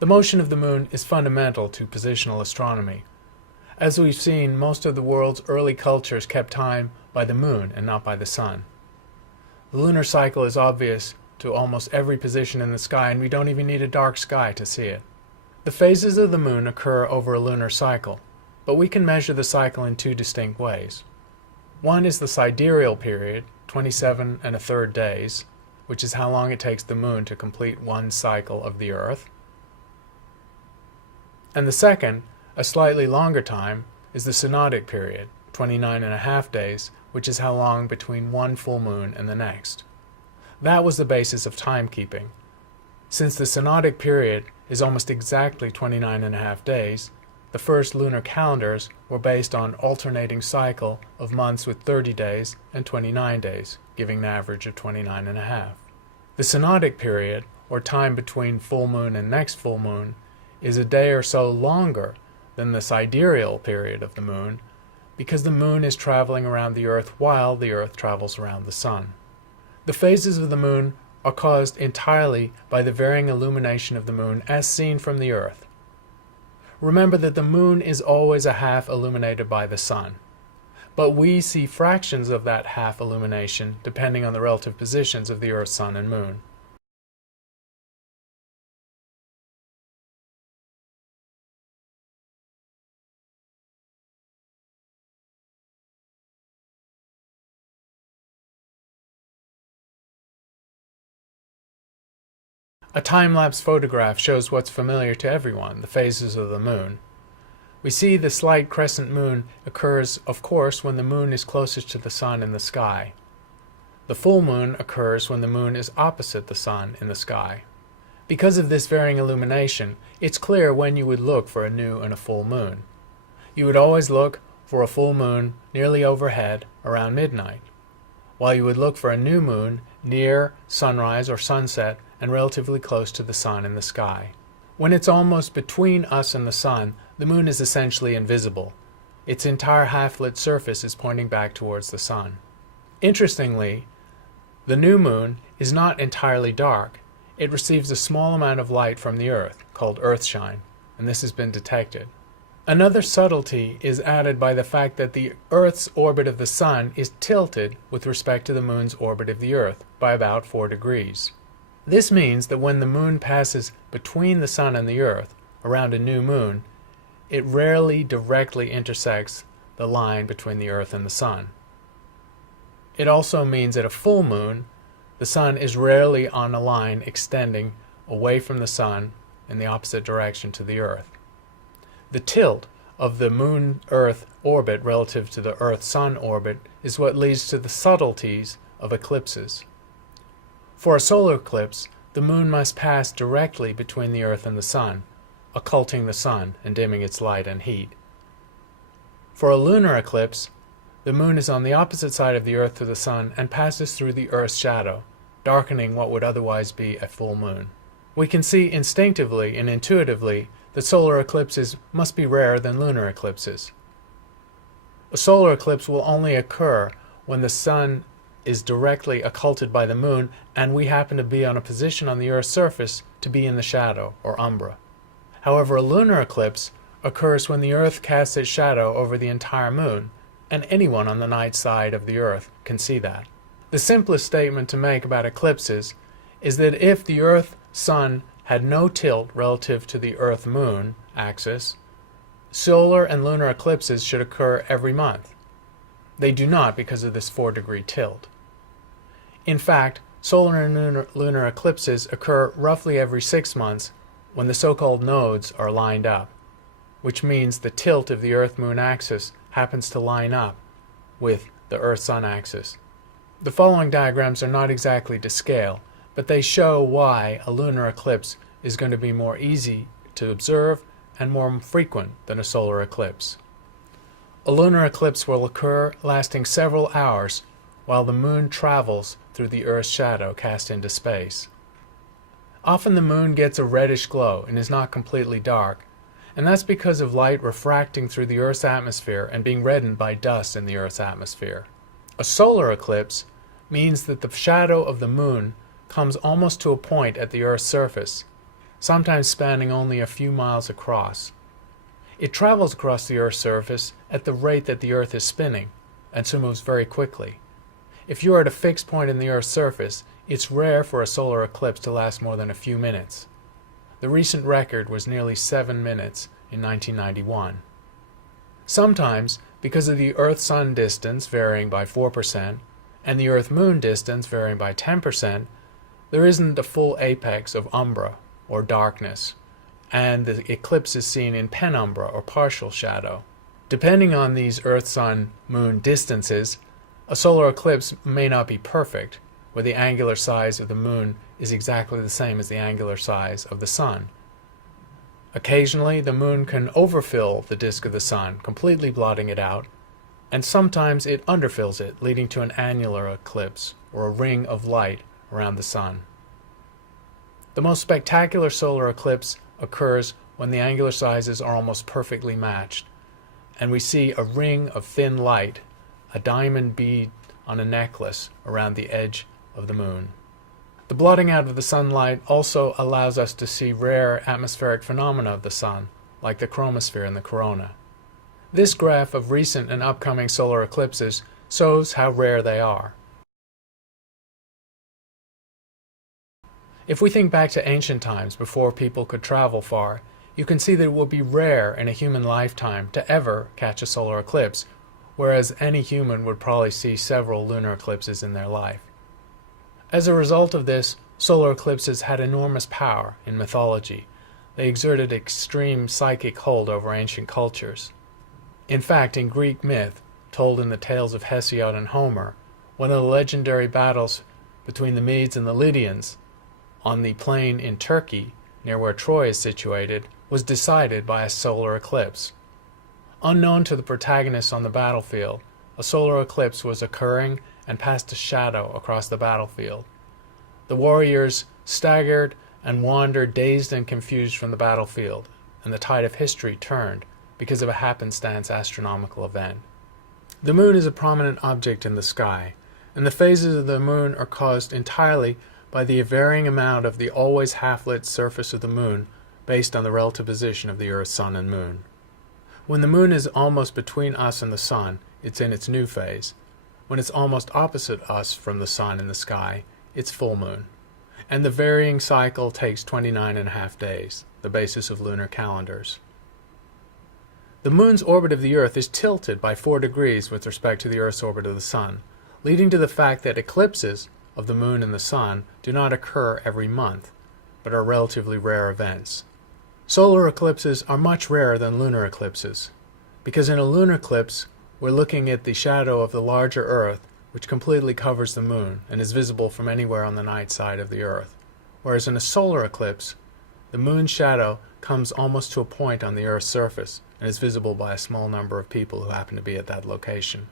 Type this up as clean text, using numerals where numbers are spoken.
The motion of the moon is fundamental to positional astronomy. As we've seen, most of the world's early cultures kept time by the moon and not by the sun. The lunar cycle is obvious to almost every position in the sky, and we don't even need a dark sky to see it. The phases of the moon occur over a lunar cycle, but we can measure the cycle in two distinct ways. One is the sidereal period, 27 1/3 days, which is how long it takes the moon to complete one cycle of the Earth. And the second, a slightly longer time, is the synodic period, 29 1/2 days, which is how long between one full moon and the next. That was the basis of timekeeping. Since the synodic period is almost exactly 29 1/2 days, the first lunar calendars were based on alternating cycle of months with 30 days and 29 days, giving an average of 29 1/2. The synodic period, or time between full moon and next full moon, is a day or so longer than the sidereal period of the moon, because the moon is traveling around the Earth while the Earth travels around the sun. The phases of the moon are caused entirely by the varying illumination of the moon as seen from the Earth. Remember that the moon is always a half illuminated by the sun, but we see fractions of that half illumination depending on the relative positions of the Earth, sun, and moon. A time-lapse photograph shows what's familiar to everyone, the phases of the moon. We see the slight crescent moon occurs, of course, when the moon is closest to the sun in the sky. The full moon occurs when the moon is opposite the sun in the sky. Because of this varying illumination, it's clear when you would look for a new and a full moon. You would always look for a full moon nearly overhead around midnight, while you would look for a new moon near sunrise or sunset and relatively close to the sun in the sky. When it's almost between us and the sun, the moon is essentially invisible. Its entire half-lit surface is pointing back towards the sun. Interestingly, the new moon is not entirely dark. It receives a small amount of light from the Earth, called earthshine, and this has been detected. Another subtlety is added by the fact that the Earth's orbit of the sun is tilted with respect to the moon's orbit of the Earth by about 4 degrees. This means that when the moon passes between the sun and the Earth around a new moon, it rarely directly intersects the line between the Earth and the sun. It also means at a full moon, the sun is rarely on a line extending away from the sun in the opposite direction to the Earth. The tilt of the Moon-Earth orbit relative to the Earth-Sun orbit is what leads to the subtleties of eclipses. For a solar eclipse, the moon must pass directly between the Earth and the sun, occulting the sun and dimming its light and heat. For a lunar eclipse, the moon is on the opposite side of the Earth to the sun and passes through the Earth's shadow, darkening what would otherwise be a full moon. We can see instinctively and intuitively that solar eclipses must be rarer than lunar eclipses. A solar eclipse will only occur when the sun is directly occulted by the moon and we happen to be on a position on the Earth's surface to be in the shadow, or umbra. However, a lunar eclipse occurs when the Earth casts its shadow over the entire moon, and anyone on the night side of the Earth can see that. The simplest statement to make about eclipses is that if the Earth-Sun had no tilt relative to the Earth-Moon axis, solar and lunar eclipses should occur every month. They do not because of this 4-degree tilt. In fact, solar and lunar eclipses occur roughly every 6 months when the so-called nodes are lined up, which means the tilt of the Earth-Moon axis happens to line up with the Earth-Sun axis. The following diagrams are not exactly to scale, but they show why a lunar eclipse is going to be more easy to observe and more frequent than a solar eclipse. A lunar eclipse will occur lasting several hours while the moon travels through the Earth's shadow cast into space. Often the moon gets a reddish glow and is not completely dark, and that's because of light refracting through the Earth's atmosphere and being reddened by dust in the Earth's atmosphere. A solar eclipse means that the shadow of the moon comes almost to a point at the Earth's surface, sometimes spanning only a few miles across. It travels across the Earth's surface at the rate that the Earth is spinning, and so moves very quickly. If you are at a fixed point in the Earth's surface, it's rare for a solar eclipse to last more than a few minutes. The recent record was nearly 7 minutes in 1991. Sometimes, because of the Earth-Sun distance varying by 4% and the Earth-Moon distance varying by 10%, there isn't a full apex of umbra, or darkness, and the eclipse is seen in penumbra, or partial shadow. Depending on these Earth-Sun-Moon distances, a solar eclipse may not be perfect, where the angular size of the Moon is exactly the same as the angular size of the Sun. Occasionally, the Moon can overfill the disk of the Sun, completely blotting it out, and sometimes it underfills it, leading to an annular eclipse, or a ring of light around the Sun. The most spectacular solar eclipse occurs when the angular sizes are almost perfectly matched, and we see a ring of thin light, a diamond bead on a necklace around the edge of the Moon. The blotting out of the sunlight also allows us to see rare atmospheric phenomena of the Sun, like the chromosphere and the corona. This graph of recent and upcoming solar eclipses shows how rare they are. If we think back to ancient times before people could travel far, you can see that it would be rare in a human lifetime to ever catch a solar eclipse, whereas any human would probably see several lunar eclipses in their life. As a result of this, solar eclipses had enormous power in mythology. They exerted extreme psychic hold over ancient cultures. In fact, in Greek myth, told in the tales of Hesiod and Homer, one of the legendary battles between the Medes and the Lydians on the plain in Turkey, near where Troy is situated, was decided by a solar eclipse. Unknown to the protagonists on the battlefield, a solar eclipse was occurring and cast a shadow across the battlefield. The warriors staggered and wandered dazed and confused from the battlefield, and the tide of history turned because of a happenstance astronomical event. The Moon is a prominent object in the sky, and the phases of the Moon are caused entirely by the varying amount of the always half-lit surface of the Moon based on the relative position of the Earth, Sun, and Moon. When the Moon is almost between us and the Sun, it's in its new phase. When it's almost opposite us from the Sun in the sky, it's full moon. And the varying cycle takes 29.5 days, the basis of lunar calendars. The Moon's orbit of the Earth is tilted by 4 degrees with respect to the Earth's orbit of the Sun, leading to the fact that eclipses of the Moon and the Sun do not occur every month, but are relatively rare events. Solar eclipses are much rarer than lunar eclipses, because in a lunar eclipse, we're looking at the shadow of the larger Earth, which completely covers the Moon and is visible from anywhere on the night side of the Earth. Whereas in a solar eclipse, the Moon's shadow comes almost to a point on the Earth's surface and is visible by a small number of people who happen to be at that location.